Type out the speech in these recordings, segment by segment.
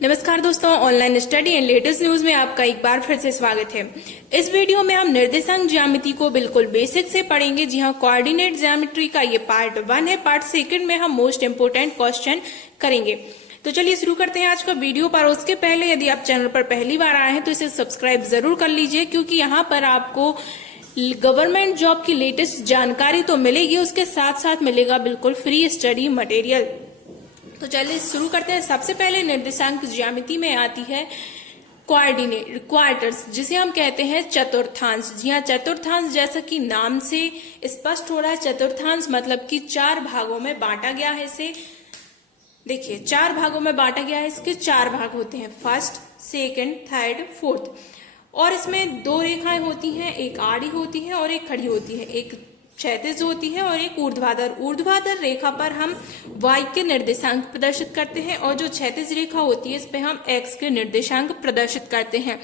नमस्कार दोस्तों, online study and latest news में आपका एक बार फिर से स्वागत है। इस वीडियो में हम निर्देशांक ज्यामिति को बिल्कुल बेसिक से पढ़ेंगे। जी हाँ, कोऑर्डिनेट ज्यामिति का ये पार्ट 1 है। पार्ट 2 में हम मोस्ट इंपोर्टेंट क्वेश्चन करेंगे। तो चलिए शुरू करते हैं आज का वीडियो। पर उसके पहले यदि आप चैनल पर पहली बार आए हैं तो इसे सब्सक्राइब जरूर कर लीजिए, क्योंकि यहाँ पर आपको गवर्नमेंट जॉब की लेटेस्ट जानकारी तो मिलेगी, उसके साथ साथ मिलेगा बिल्कुल फ्री स्टडी मटेरियल। तो चलिए शुरू करते हैं। सबसे पहले निर्देशांक ज्यामिति में आती है कोऑर्डिनेट क्वार्टर्स, जिसे हम कहते हैं चतुर्थांश। जी हाँ, चतुर्थांश जैसा कि नाम से स्पष्ट हो रहा है, चतुर्थांश मतलब कि 4 भागों में बांटा गया है। इसे देखिए 4 भागों में बांटा गया है। इसके 4 भाग होते हैं, फर्स्ट, सेकंड, थर्ड, फोर्थ। और इसमें 2 रेखाएं होती हैं, एक आड़ी होती है और एक खड़ी होती है, एक क्षैतिज होती है और एक ऊर्ध्वाधर। ऊर्ध्वाधर रेखा पर हम y के निर्देशांक प्रदर्शित करते हैं और जो क्षैतिज रेखा होती है इस पे हम x के निर्देशांक प्रदर्शित करते हैं।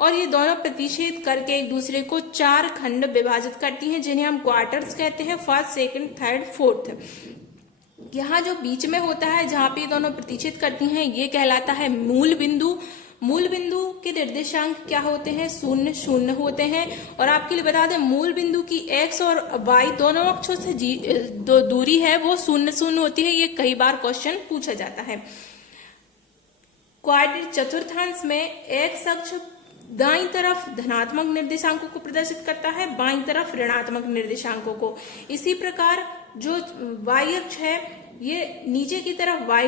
और ये दोनों प्रतिच्छेद करके एक दूसरे को 4 खंड विभाजित करती हैं, जिन्हें हम क्वार्टर्स कहते हैं, फर्स्ट, सेकंड, थर्ड, फोर्थ। यहाँ जो बीच में होता है, जहाँ पे दोनों प्रतिच्छेद करती हैं, ये कहलाता है मूल बिंदु। मूल बिंदु के निर्देशांक क्या होते हैं? 0, 0 होते हैं। और आपके लिए बता दें, मूल बिंदु की x और y दोनों अक्षों से जो दूरी है वो 0, 0 होती है। ये कई बार क्वेश्चन पूछा जाता है। क्वाड्रेटिक चतुर्थांश में x अक्ष दाईं तरफ धनात्मक निर्देशांकों को प्रदर्शित करता है, बाईं तरफ ऋणात्मक निर्देशांकों को। इसी प्रकार जो y अक्ष है ये नीचे की तरफ y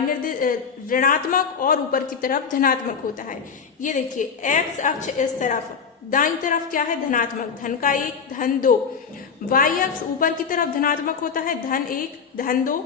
ऋणात्मक और ऊपर की तरफ धनात्मक होता है। ये देखिए x अक्ष इस तरफ, दाईं तरफ क्या है? धनात्मक, धन का 1, धन 2। y अक्ष ऊपर की तरफ धनात्मक होता है, धन 1, धन 2।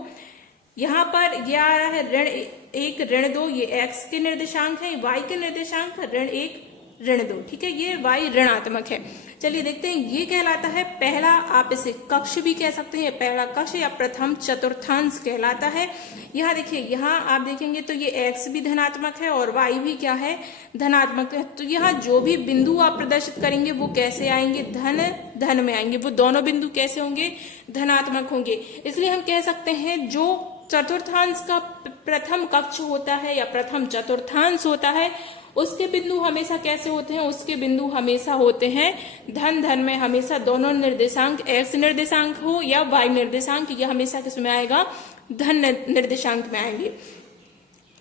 यहाँ पर यह आ रहा है ऋण 1, ऋण 2। ये x के निर्देशांक है, y के निर्देशांक ऋण 1, ऋण 2। ठीक है, ये y ऋणात्मक है। चलिए देखते हैं, ये कहलाता है पहला, आप इसे कक्ष भी कह सकते हैं, पहला कक्ष या प्रथम चतुर्थांश कहलाता है। यहाँ देखिए, यहाँ आप देखेंगे तो ये x भी धनात्मक है और y भी क्या है? धनात्मक है। तो यहाँ जो भी बिंदु आप प्रदर्शित करेंगे वो कैसे आएंगे? धन धन में आएंगे। वो दोनों बिंदु कैसे होंगे? धनात्मक होंगे। इसलिए हम कह सकते हैं जो चतुर्थांश का प्रथम कक्ष होता है या प्रथम चतुर्थांश होता है, उसके बिंदु हमेशा कैसे होते हैं? उसके बिंदु हमेशा होते हैं धन धन में। हमेशा दोनों निर्देशांक x निर्देशांक हो या y निर्देशांक, ये हमेशा किसमें आएगा? धन निर्देशांक में आएंगे।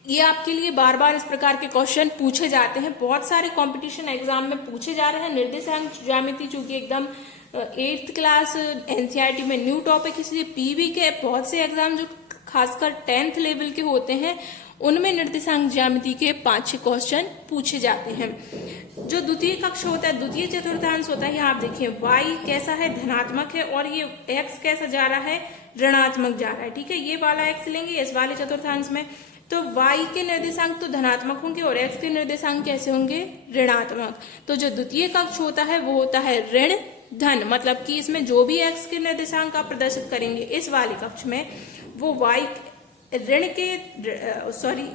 ये आपके लिए बार बार इस प्रकार के क्वेश्चन पूछे जाते हैं, बहुत सारे कंपटीशन एग्जाम में पूछे जा रहे हैं। निर्देशांक ज्यामिति चूंकि एकदम 8th क्लास एनसीईआरटी में न्यू टॉपिक, इसलिए पीवी के बहुत से एग्जाम जो खासकर 10th लेवल के होते हैं उनमें निर्देशांक ज्यामिति के 5-6 क्वेश्चन पूछे जाते हैं। जो द्वितीय कक्ष होता है, द्वितीय चतुर्थांश होता है, यहाँ आप देखिए y कैसा है? धनात्मक है। और ये x कैसा जा रहा है? ऋणात्मक जा रहा है। ठीक है, ये वाला x लेंगे इस वाले चतुर्थांश में, तो y के निर्देशांक तो धनात्मक होंगे और x के निर्देशांक कैसे होंगे? ऋणात्मक। तो जो द्वितीय कक्ष होता है वो होता है ऋण धन, मतलब कि इसमें जो भी x के निर्देशांक आप प्रदर्शित करेंगे इस वाले कक्ष में, वो y ऋण के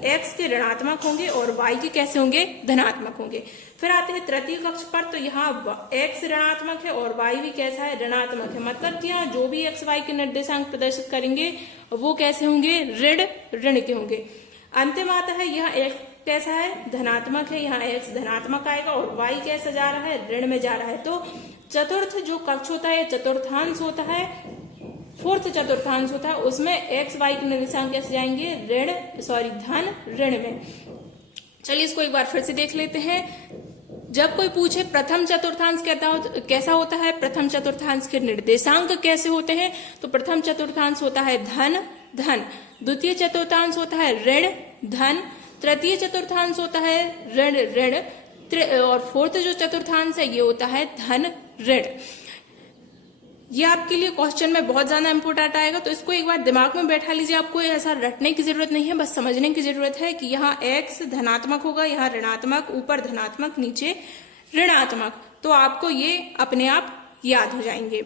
x के ऋणात्मक होंगे और y के कैसे होंगे? धनात्मक होंगे। फिर आते हैं तृतीय कक्ष पर, तो यहाँ x ऋणात्मक है और y भी कैसा है? ऋणात्मक है। मतलब कि यहाँ जो भी x y के निर्देशांक प्रदर्शित करेंगे वो कैसे होंगे? ऋण ऋण के होंगे। अंतिम आता है, यहाँ x कैसा है? धनात्मक है, यहाँ x धनात्मक आएगा और y कैसा जा रहा है? ऋण में जा रहा है। तो चतुर्थ जो कक्ष होता है, चतुर्थांश होता है, फोर्थ चतुर्थांश होता है, उसमें x y के निर्देशांक कैसे जाएंगे? धन ऋण में। चलिए इसको एक बार फिर से देख लेते हैं। जब कोई पूछे प्रथम चतुर्थांश कैसा होता है, प्रथम चतुर्थांश के निर्देशांक कैसे होते हैं, तो प्रथम चतुर्थांश होता है धन धन, द्वितीय चतुर्थांश होता है ऋण धन, तृतीय चतुर्थांश होता है ऋण ऋण, और फोर्थ जो चतुर्थांश है ये होता है धन ऋण। ये आपके लिए क्वेश्चन में बहुत ज्यादा इंपोर्टेंट आएगा, तो इसको एक बार दिमाग में बैठा लीजिए। आपको ऐसा रटने की जरूरत नहीं है, बस समझने की जरूरत है कि यहाँ x धनात्मक होगा, यहाँ ऋणात्मक, ऊपर धनात्मक, नीचे ऋणात्मक। तो आपको ये अपने आप याद हो जाएंगे।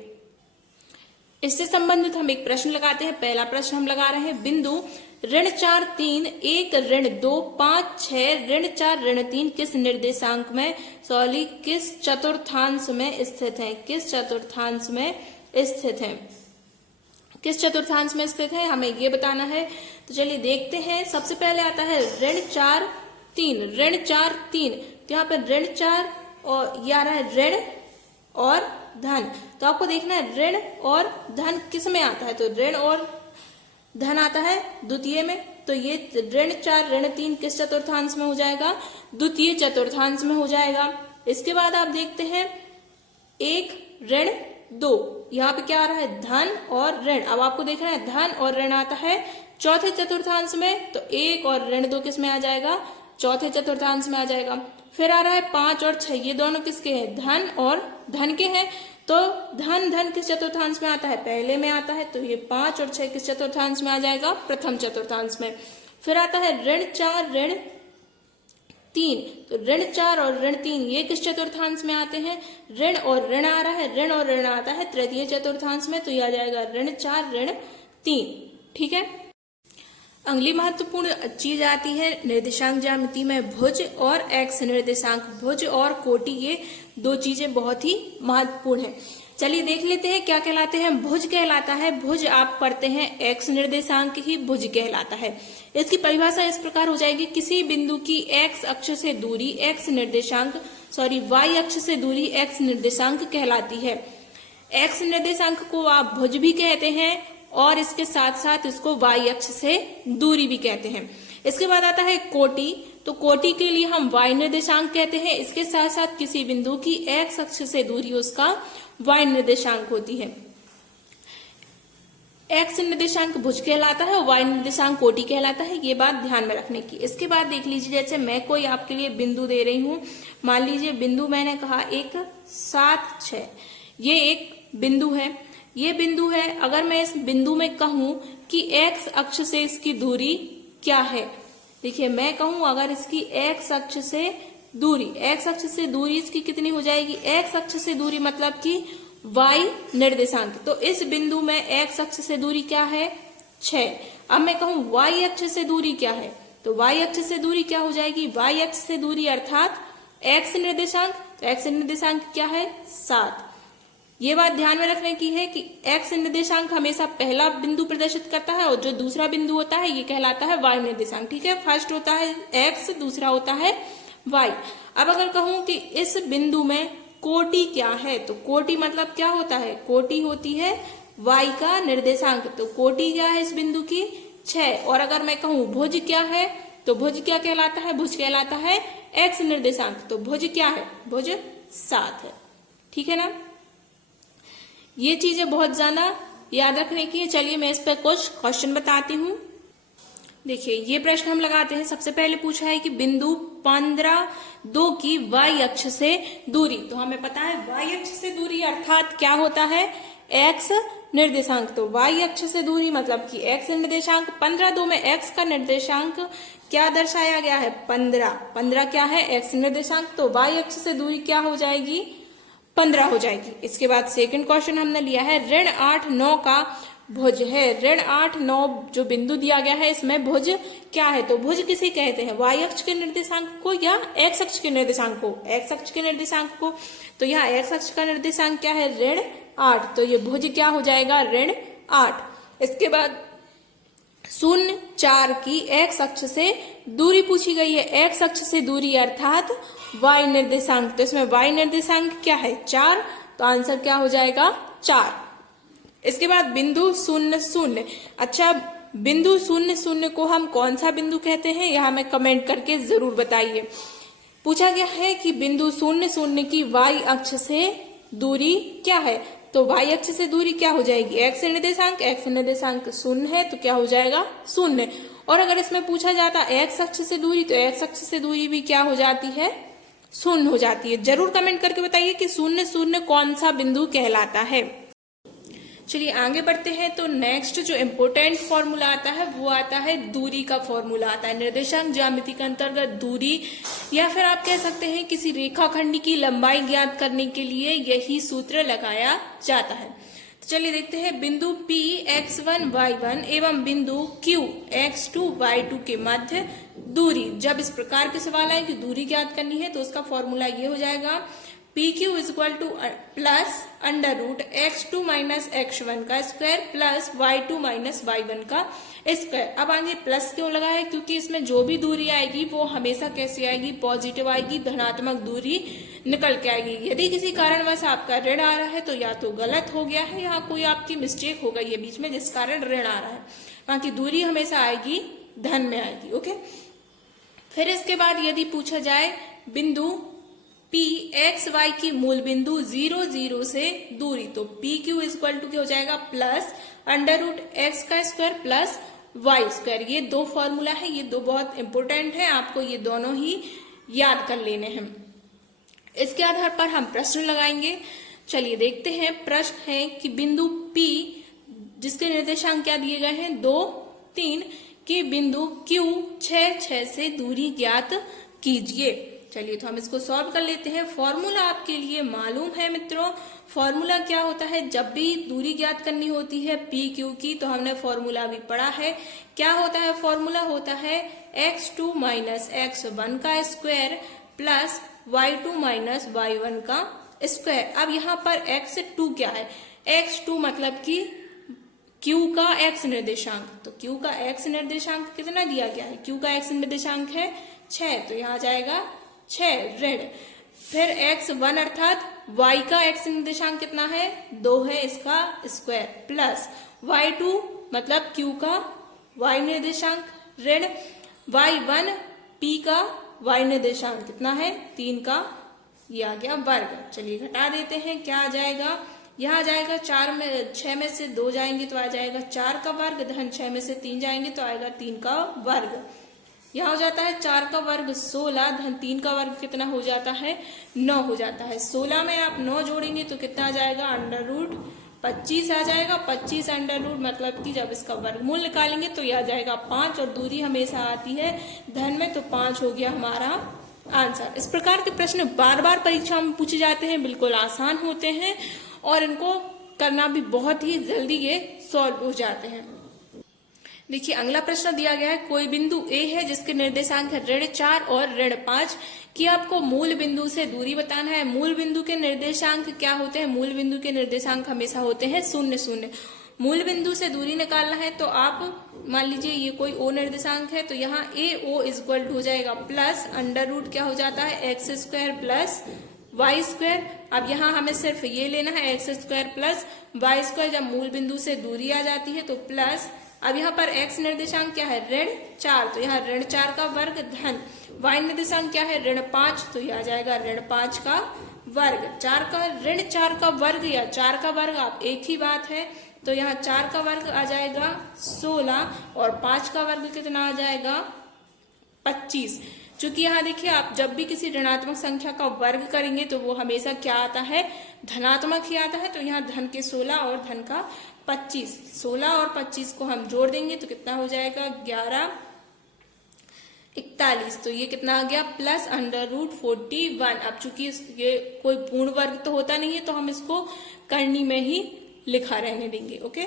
इससे संबंधित हम एक प्रश्न लगाते हैं। पहला प्रश्न हम लगा रहे हैं, बिंदु ऋण 4, 3, 1, ऋण 2, 5, 6, ऋण 4, ऋण 3 किस निर्देशांक में किस चतुर्थांश में स्थित है? किस चतुर्थांश में स्थित है? किस चतुर्थांश में स्थित है, हमें ये बताना है। तो चलिए देखते हैं। सबसे पहले आता है ऋण 4, 3, ऋण 4 3, तो यहाँ पर ऋण 4 और ये आ रहा है ऋण और धन। तो आपको देखना है ऋण और धन किस में आता है, तो ऋण और धन आता है द्वितीय में, तो ये ऋण 4 ऋण 3 किस चतुर्थांश में हो जाएगा, द्वितीय चतुर्थांश में हो जाएगा। इसके बाद आप देखते हैं 1 ऋण 2, यहाँ पे क्या आ रहा है धन और ऋण। अब आपको देखना है धन और ऋण आता है चौथे चतुर्थांश में, तो 1 और ऋण 2 किस में आ जाएगा, चौथे चतुर्थांश में आ जाएगा। फिर आ रहा है 5 और 6, ये दोनों किसके हैं, धन और धन के हैं, तो धन धन किस चतुर्थांश में आता है, पहले में आता है, तो ये 5 और 6 किस चतुर्थांश में आ जाएगा, प्रथम चतुर्थांश में। फिर आता है ऋण 4 ऋण 3, तो ऋण 4 और ऋण 3 ये किस चतुर्थांश में आते हैं, ऋण और ऋण आ रहा है, ऋण और ऋण आता है तृतीय चतुर्थांश में, तो ये आ जाएगा ऋण 4 ऋण 3। ठीक है। अगली महत्वपूर्ण चीज आती है निर्देशांक ज्यामिति में भुज और एक्स निर्देशांक। भुज और कोटि ये दो चीजें बहुत ही महत्वपूर्ण है। चलिए देख लेते हैं क्या कहलाते हैं। भुज कहलाता है, भुज आप पढ़ते हैं एक्स निर्देशांक ही भुज कहलाता है। इसकी परिभाषा इस प्रकार हो जाएगी, किसी बिंदु की एक्स अक्ष से दूरी एक्स निर्देशांक वाई अक्ष से दूरी एक्स निर्देशांक कहलाती है। एक्स निर्देशांक को आप भुज भी कहते हैं और इसके साथ साथ इसको वाई अक्ष से दूरी भी कहते हैं। इसके बाद आता है कोटि, तो कोटि के लिए हम वाई निर्देशांक कहते हैं। इसके साथ साथ किसी बिंदु की एक्स अक्ष से दूरी उसका वाई निर्देशांक होती है। एक्स निर्देशांक भुज कहलाता है और वाई निर्देशांक कोटि कहलाता है, ये बात ध्यान में रखने की। इसके बाद देख लीजिए, जैसे मैं कोई आपके लिए बिंदु दे रही हूं, मान लीजिए बिंदु मैंने कहा एक 7 6, ये एक बिंदु है, ये बिंदु है। अगर मैं इस बिंदु में कहूं कि एक्स अक्ष से इसकी दूरी क्या है, देखिए मैं कहूं अगर इसकी एक्स अक्ष से दूरी इसकी कितनी हो जाएगी, एक्स अक्ष से दूरी मतलब कि वाई निर्देशांक। तो इस बिंदु में एक्स अक्ष से दूरी क्या है 6। अब मैं कहूं वाई अक्ष से दूरी क्या है, तो वाई अक्ष से दूरी क्या हो जाएगी, वाई अक्ष से दूरी अर्थात एक्स निर्देशांक, तो एक्स निर्देशांक क्या है 7। ये बात ध्यान में रखने की है कि एक्स निर्देशांक हमेशा पहला बिंदु प्रदर्शित करता है और जो दूसरा बिंदु होता है ये कहलाता है वाई निर्देशांक। ठीक है, फर्स्ट होता है एक्स, दूसरा होता है वाई। अब अगर कहूं कि इस बिंदु में कोटि क्या है, तो कोटि मतलब क्या होता है, कोटि होती है वाई का निर्देशांक। तो कोटि क्या है इस बिंदु की 6। और अगर मैं कहूं भुज क्या है, तो भुज क्या कहलाता है, भुज कहलाता है एक्स निर्देशांक। तो भुज क्या है, भुज 7 है। ठीक है ना, ये चीजें बहुत ज्यादा याद रखने की है। चलिए मैं इस पर कुछ क्वेश्चन बताती हूँ। देखिए ये प्रश्न हम लगाते हैं। सबसे पहले पूछा है कि बिंदु 15 की वाई अक्ष से दूरी, तो हमें पता है वाई अक्ष से दूरी अर्थात क्या होता है, एक्स निर्देशांक। तो वाई अक्ष से दूरी मतलब कि एक्स निर्देशांक। 15 में एक्स का निर्देशांक क्या दर्शाया गया है, 15 क्या है एक्स निर्देशांक। तो वाई अक्ष से दूरी क्या हो जाएगी, 15 हो जाएगी। इसके बाद सेकंड क्वेश्चन हमने लिया है ऋण 8 9 का भुज है। ऋण 8 9 जो बिंदु दिया गया है इसमें भुज क्या है, तो भुज किसे कहते हैं, वाई अक्ष के निर्देशांक को या एक्स अक्ष के निर्देशांक को, एक्स अक्ष के निर्देशांक को। तो यहाँ एक्स अक्ष का निर्देशांक क्या है ऋण 8, तो ये भुज क्या हो जाएगा ऋण 8। इसके बाद 0 4 की एक्स अक्ष से दूरी पूछी गई है। एक्स अक्ष से दूरी अर्थात वाई निर्देशांक, तो इसमें वाई निर्देशांक क्या है 4, तो आंसर क्या हो जाएगा 4। इसके बाद बिंदु 0 0। अच्छा, बिंदु 0 0 को हम कौन सा बिंदु कहते हैं, यहाँ में कमेंट करके जरूर बताइए। पूछा गया है कि बिंदु 0 0 की वाई अक्ष से दूरी क्या है, तो वाई अक्ष से दूरी क्या हो जाएगी एक्स निर्देशांक। एक्स निर्देशांक 0 है तो क्या हो जाएगा 0। और अगर इसमें पूछा जाता एक्स अक्ष से दूरी, तो एक्स अक्ष से दूरी भी क्या हो जाती है 0 हो जाती है। जरूर कमेंट करके बताइए कि 0 0 कौन सा बिंदु कहलाता है। चलिए आगे बढ़ते हैं। तो नेक्स्ट जो इम्पोर्टेंट फॉर्मूला आता है वो आता है दूरी का फॉर्मूला आता है। निर्देशांक ज्यामिति के अंतर्गत दूरी या फिर आप कह सकते हैं किसी रेखाखंड की लंबाई ज्ञात करने के लिए यही सूत्र लगाया जाता है। तो चलिए देखते हैं। बिंदु P x1 y1 एवं बिंदु Q x2 y2 के मध्य दूरी। जब इस प्रकार के सवाल आए कि दूरी ज्ञात करनी है तो उसका फॉर्मूला ये हो जाएगा P Q is equal to plus under root x2 minus x1 का square plus y2 minus y1 का स्क्वायर। अब आगे प्लस क्यों लगा है? क्योंकि इसमें जो भी दूरी आएगी वो हमेशा कैसी आएगी? पॉजिटिव आएगी, धनात्मक दूरी निकल के आएगी। यदि किसी कारणवश आपका ऋण आ रहा है तो या तो गलत हो गया है या कोई आपकी मिस्टेक हो गई है बीच में जिस कारण ऋण आ रहा है। वहां की दूरी हमेशा आएगी धन में आएगी। ओके, फिर इसके बाद यदि पूछा जाए बिंदु P x y की मूल बिंदु 0 0 से दूरी, तो P Q is equal to क्या हो जाएगा? प्लस अंडर रूट एक्स का स्क्वायर प्लस वाई स्क्वायर। ये दो फॉर्मूला है, ये दो बहुत इंपोर्टेंट है, आपको ये दोनों ही याद कर लेने हैं। इसके आधार पर हम प्रश्न लगाएंगे। चलिए देखते हैं। प्रश्न है कि बिंदु P जिसके निर्देशांक क्या दिए गए हैं? 2 3 के बिंदु Q 6 6 से दूरी ज्ञात कीजिए। चलिए तो हम इसको सॉल्व कर लेते हैं। फॉर्मूला आपके लिए मालूम है मित्रों। फॉर्मूला क्या होता है? जब भी दूरी ज्ञात करनी होती है पी क्यू की, तो हमने फॉर्मूला भी पढ़ा है। क्या होता है? फॉर्मूला होता है x2 माइनस x1 का square plus y2 minus y1 का स्क्वायर। अब यहाँ पर x2 क्या है? x2 मतलब कि q का x निर्देशांक, तो q का x निर्देशांक कितना दिया गया है? q का x निर्देशांक है 6, तो यहाँ जाएगा 6 ऋण। फिर x1 अर्थात y का x निर्देशांक कितना है? 2 है, इसका स्क्वायर प्लस y2 मतलब q का y निर्देशांक ऋण y1 p का y निर्देशांक कितना है? 3 का, ये आ गया वर्ग। चलिए घटा देते हैं, क्या आ जाएगा? यहाँ आ जाएगा 6 में से 2 जाएंगे तो आ जाएगा 4 का वर्ग, धन 6 में से 3 जाएंगे तो आएगा 3 का वर्ग। यहाँ हो जाता है 4 का वर्ग 16, धन 3 का वर्ग कितना हो जाता है? 9 हो जाता है। 16 में आप 9 जोड़ेंगे तो कितना आ जाएगा? अंडर रूट 25 आ जाएगा। 25 अंडर रूट मतलब कि जब इसका वर्गमूल निकालेंगे तो यह आ जाएगा 5, और दूरी हमेशा आती है धन में, तो 5 हो गया हमारा आंसर। इस प्रकार के प्रश्न बार बार परीक्षा में पूछे जाते हैं, बिल्कुल आसान होते हैं और इनको करना भी बहुत ही जल्दी ये सॉल्व हो जाते हैं। देखिए अगला प्रश्न दिया गया है, कोई बिंदु A है जिसके निर्देशांक है ऋण 4 और ऋण 5 कि आपको मूल बिंदु से दूरी बताना है। मूल बिंदु के निर्देशांक क्या होते हैं? मूल बिंदु के निर्देशांक हमेशा होते हैं 0 0। मूल बिंदु से दूरी निकालना है तो आप मान लीजिए ये कोई O निर्देशांक है, तो यहाँ AO इज इक्वल टू हो जाएगा प्लस अंडर रूट क्या हो जाता है? X square plus Y square. अब यहाँ हमें सिर्फ ये लेना है X square plus Y square. जब मूल बिंदु से दूरी आ जाती है तो प्लस, अब यहाँ पर x निर्देशांक क्या है? ऋण 4, तो यहाँ ऋण 4 का वर्ग धन y निर्देशांक क्या है? ऋण 5, तो यह आ जाएगा ऋण 5 का वर्ग। ऋण 4 का वर्ग या 4 का वर्ग आप एक ही बात है, तो यहाँ 4 का वर्ग आ जाएगा 16 और 5 का वर्ग कितना आ जाएगा? 25। चूंकि यहाँ देखिए आप जब भी किसी ऋणात्मक संख्या का वर्ग करेंगे तो वो हमेशा क्या आता है? धनात्मक ही आता है। तो यहाँ धन के 16 और धन का 25, 16 और 25 को हम जोड़ देंगे तो कितना हो जाएगा? 11 41, तो ये कितना आ गया? Plus under root 41। अब चूंकि ये कोई पूर्ण वर्ग तो होता नहीं है तो हम इसको करनी में ही लिखा रहने देंगे। ओके,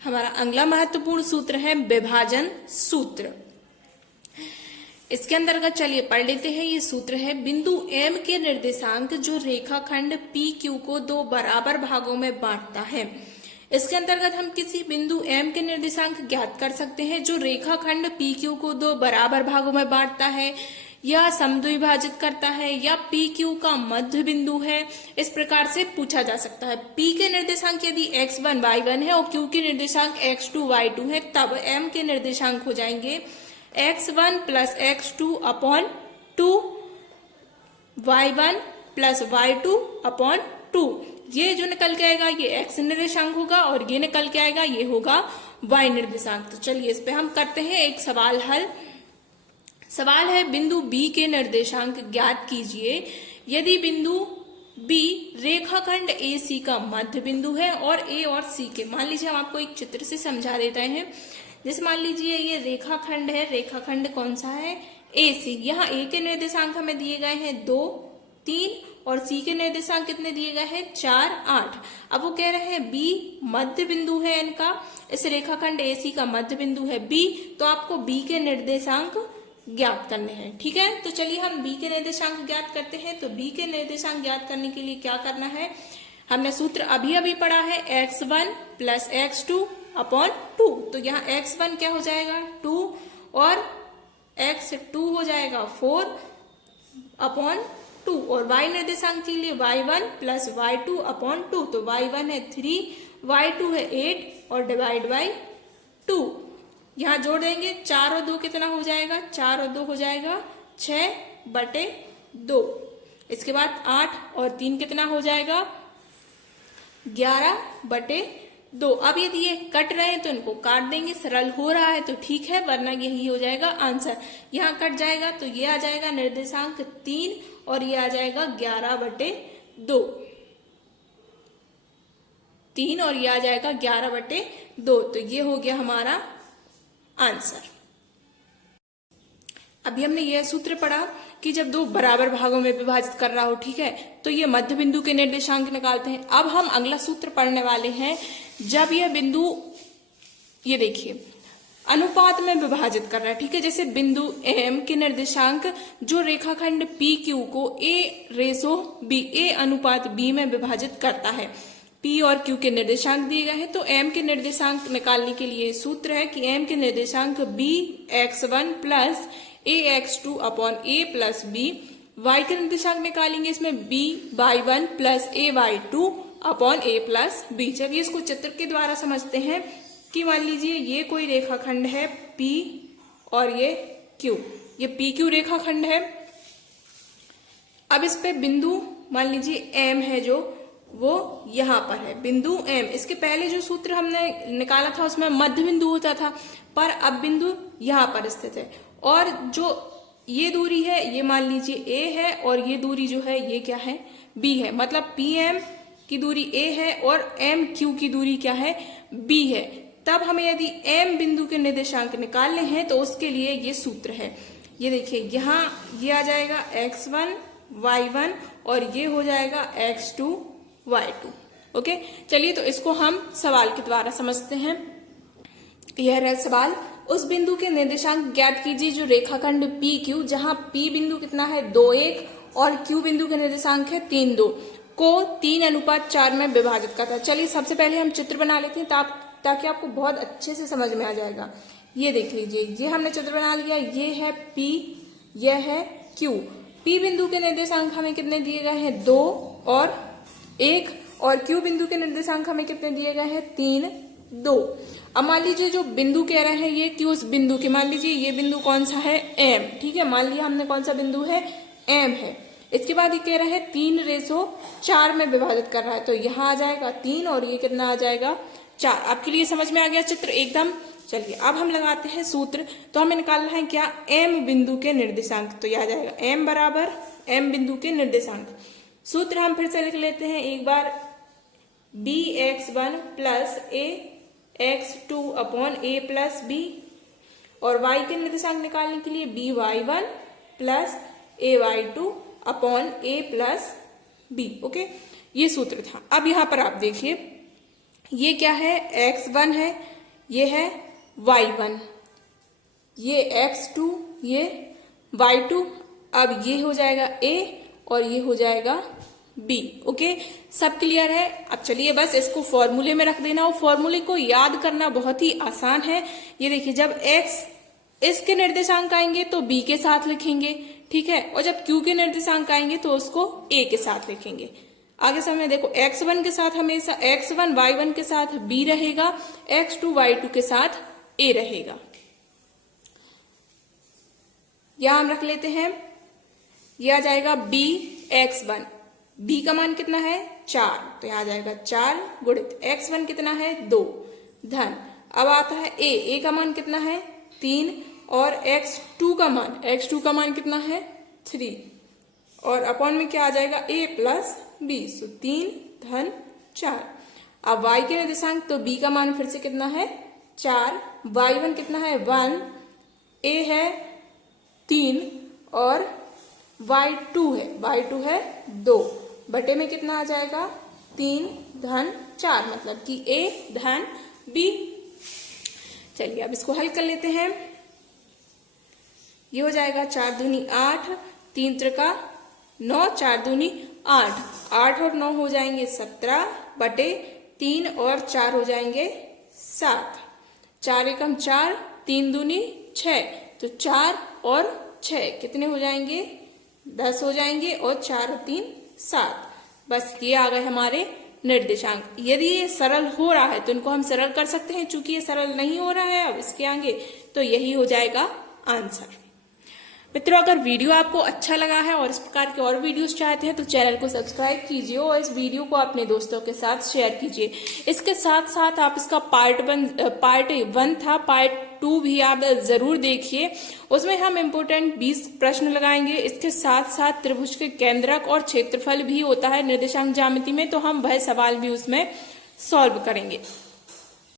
हमारा अगला महत्वपूर्ण सूत्र है विभाजन सूत्र। इसके अंतर्गत चलिए पढ़ लेते हैं। ये सूत्र है, बिंदु M के निर्देशांक जो रेखाखंड PQ को 2 बराबर भागों में बांटता है। इसके अंतर्गत हम किसी बिंदु M के निर्देशांक ज्ञात कर सकते हैं जो रेखाखंड PQ को 2 बराबर भागों में बांटता है या समद्विभाजित करता है या PQ का मध्य बिंदु है। इस प्रकार से पूछा जा सकता है। P के निर्देशांक यदि x1 y1 है और Q के निर्देशांक x2 y2 है, तब M के निर्देशांक हो जाएंगे x1 plus x2 upon 2, y1 plus y2 upon 2। ये जो निकल के आएगा ये x निर्देशांक होगा और ये निकल के आएगा ये होगा y निर्देशांक। तो चलिए इस पे हम करते हैं एक सवाल हल। सवाल है, बिंदु B के निर्देशांक ज्ञात कीजिए यदि बिंदु B रेखाखंड AC का मध्य बिंदु है और A और C के, मान लीजिए हम आपको एक चित्र से समझा देते हैं। जैसे मान लीजिए ये रेखाखंड है, रेखाखंड कौन सा है? AC। यहाँ A के निर्देशांक हमें दिए गए हैं 2 3 और C के निर्देशांक कितने दिए गए हैं? 4 8। अब वो कह रहे हैं B मध्य बिंदु है इनका, इस रेखाखंड AC का मध्य बिंदु है B, तो आपको B के निर्देशांक ज्ञात करने हैं। ठीक है, तो चलिए हम b के निर्देशांक ज्ञात करते हैं। तो b के निर्देशांक ज्ञात करने के लिए क्या करना है, हमने सूत्र अभी अभी पढ़ा है x1 प्लस x2 अपॉन 2। तो यहाँ x1 क्या हो जाएगा 2 और x2 हो जाएगा 4 अपॉन 2 और y निर्देशांक के लिए y1 प्लस y2 अपॉन 2। तो y1 है 3, y2 है 8 और डिवाइड बाई 2। यहाँ जोड़ देंगे 4 और 2 कितना हो जाएगा, 4 और 2 हो जाएगा 6/2। इसके बाद 8 और 3 कितना हो जाएगा 11/2। अब यदि ये कट रहे हैं तो इनको काट देंगे, सरल हो रहा है तो ठीक है, वरना यही हो जाएगा आंसर। यहाँ कट जाएगा तो ये आ जाएगा निर्देशांक 3 और ये आ जाएगा 11/2। 3 और ये आ जाएगा 11/2। तो ये हो गया हमारा आंसर। अभी हमने यह सूत्र पढ़ा कि जब दो बराबर भागों में विभाजित कर रहा हो, ठीक है, तो ये मध्य बिंदु के निर्देशांक निकालते हैं। अब हम अगला सूत्र पढ़ने वाले हैं, जब यह बिंदु, ये देखिए, अनुपात में विभाजित कर रहा है, ठीक है, जैसे बिंदु एम के निर्देशांक जो रेखाखंड पी क्यू को a अनुपात b में विभाजित करता है। P और Q के निर्देशांक दिए गए हैं, तो M के निर्देशांक निकालने के लिए सूत्र है कि M के निर्देशांक bx1 plus ax2 upon a plus b। Y के निर्देशांक निकालेंगे, इसमें by1 plus ay2 upon a plus b। चलिए इसको चित्र के द्वारा समझते हैं कि मान लीजिए ये कोई रेखाखंड है P और ये Q, ये PQ रेखाखंड है। अब इस पे बिंदु मान लीजिए M है जो वो यहाँ पर है, बिंदु M। इसके पहले जो सूत्र हमने निकाला था उसमें मध्य बिंदु होता था, पर अब बिंदु यहाँ पर स्थित है। और जो ये दूरी है ये मान लीजिए A है और ये दूरी जो है ये क्या है B है। मतलब PM की दूरी A है और MQ की दूरी क्या है B है। तब हमें यदि M बिंदु के निर्देशांक निकालने हैं तो उसके लिए ये सूत्र है। ये देखिए यहाँ ये आ जाएगा x1 y1 और ये हो जाएगा x2 y2। ओके, चलिए तो इसको हम सवाल के द्वारा समझते हैं। यह रहा सवाल, उस बिंदु के निर्देशांक ज्ञात कीजिए जो रेखाखंड PQ, जहां P बिंदु कितना है 2:1 और Q बिंदु के निर्देशांक है 3:2 को 3:4 में विभाजित करता है। चलिए सबसे पहले हम चित्र बना लेते हैं ताकि आपको बहुत अच्छे से समझ में आ जाएगा। ये देख लीजिए, ये हमने चित्र बना लिया। ये है P, यह है Q। P बिंदु के निर्देशांक हमें कितने दिए गए हैं 2 और 1 और Q बिंदु के निर्देशांक हमें कितने दिए गए हैं 3, 2। अब मान लीजिए जो बिंदु कह रहे हैं ये कि उस बिंदु के, मान लीजिए ये बिंदु कौन सा है M, ठीक है, मान लिया हमने कौन सा बिंदु है M है। इसके बाद ये कह रहे हैं 3:4 में विभाजित कर रहा है, तो यहाँ आ जाएगा 3 और ये कितना आ जाएगा 4। आपके लिए समझ में आ गया चित्र एकदम। चलिए अब हम लगाते हैं सूत्र। तो हमें निकालना है क्या M बिंदु के निर्देशांक। तो यह आ जाएगा M बराबर M बिंदु के निर्देशांक। सूत्र हम फिर से लिख लेते हैं एक बार, bx1 plus ax2 upon a plus b। और y के निर्देशांक निकालने के लिए by1 plus ay2 upon a plus b। Okay, ये सूत्र था। अब यहाँ पर आप देखिए, ये क्या है x1 है, ये है y1, ये x2, ये y2। अब ये हो जाएगा a और ये हो जाएगा B। ओके, सब क्लियर है। अब चलिए बस इसको फॉर्मूले में रख देना, और फॉर्मूले को याद करना बहुत ही आसान है। ये देखिए, जब x इसके निर्देशांक आएंगे तो B के साथ लिखेंगे, ठीक है, और जब Q के निर्देशांक आएंगे तो उसको A के साथ लिखेंगे। आगे समय देखो, x1 के साथ हमेशा x1 y1 के साथ B रहेगा, x2 y2 के साथ A रहेगा। यहां हम रख लेते हैं, यह आ जाएगा bx1। b का मान कितना है 4, तो यहां आ जाएगा 4 गुणित x1 कितना है 2 धन। अब आता है a का मान कितना है 3 और x2 का मान कितना है 3 और अपॉन में क्या आ जाएगा a प्लस b, सो 3 धन 4। अब y के निर्देशांक, तो b का मान फिर से कितना है 4, y1 कितना है 1, a है 3 और y2 है 2 बटे में कितना आ जाएगा 3 धन 4, मतलब कि a धन b। चलिए अब इसको हल कर लेते हैं। ये हो जाएगा 4 दूनी 8, 3 त्रिका 9, 4 दूनी 8, 8 और 9 हो जाएंगे 17 बटे 3 और 4 हो जाएंगे 7, 4 एकम 4, 3 दूनी 6, तो 4 और 6 कितने हो जाएंगे 10 हो जाएंगे और 4 और 3 7। बस ये आ गए हमारे निर्देशांक। यदि ये सरल हो रहा है तो इनको हम सरल कर सकते हैं, चूंकि ये सरल नहीं हो रहा है अब इसके आगे, तो यही हो जाएगा आंसर। मित्रों, अगर वीडियो आपको अच्छा लगा है और इस प्रकार के और वीडियोस चाहते हैं तो चैनल को सब्सक्राइब कीजिए और इस वीडियो को अपने दोस्तों के साथ शेयर कीजिए। इसके साथ साथ आप इसका पार्ट 1 था, पार्ट 2 भी आप जरूर देखिए। उसमें हम इम्पोर्टेंट 20 प्रश्न लगाएंगे। इसके साथ साथ त्रिभुज के केंद्रक और क्षेत्रफल भी होता है निर्देशांक ज्यामिति में, तो हम वह सवाल भी उसमें सॉल्व करेंगे।